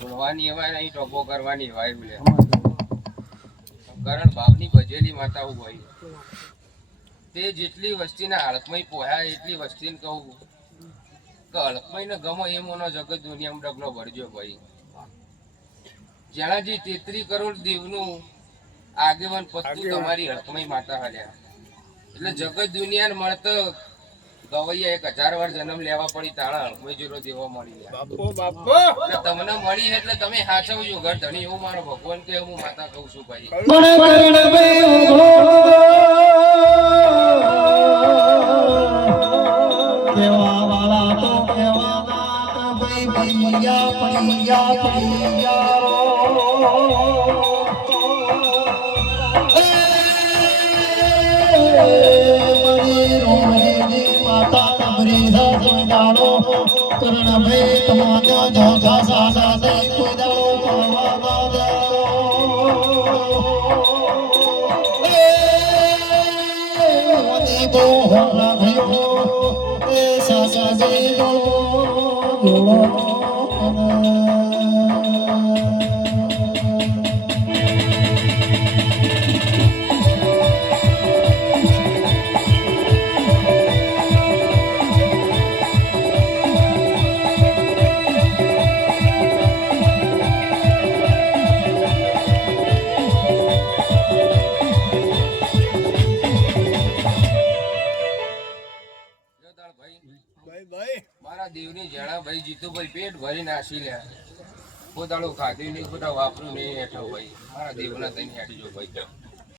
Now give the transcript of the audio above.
બોલવાની એવાય નહીં, ટોપો કરવાની એવાય બોલે. કરણ ભાવની ભજેલી માતા હું ભાઈ. તે જેટલી વસ્તીના હાલતમાં પોહ્યા એટલી વસ્તીને કહું કે હલકમાં ને ગમો એ મોનો જગત દુનિયામાં ડગલો ભરજો ભાઈ. જેનાજી 33 કરોડ દેવનું આગેવાન પત્તું તમારી હલકમાં માતા હાલ્યા. એટલે જગત દુનિયાને મળતો ગવૈયા 1000 વાર જન્મ લેવા પડી તાળા હલકમાં જીરો દેવા મળી એટલે તમને મળી એટલે તમે સાચવજો ઘર ધણી. એવું મારો ભગવાન કે હું માતા કહું છું ભાઈ. કેવા વાળા તો કેવા ભાઈ પૈયા પૈયા પૈયા માતા કબરી જાણો કરણ ભાઈ તમારા જોગા સાસા દઈ કોઈ દાડો પાવા દે બહુ હોલા ભયો સાસા જઈ ગો મારા દેવની જણા ભાઈ જીતુભાઈ પેટ ભરી નાસી લ્યા. પોતાનું ખાધું નહીં, પોતા વાપર્યું નહીં હેઠો ભાઈ. મારા દેવના તઈને હેઠજો ભાઈ.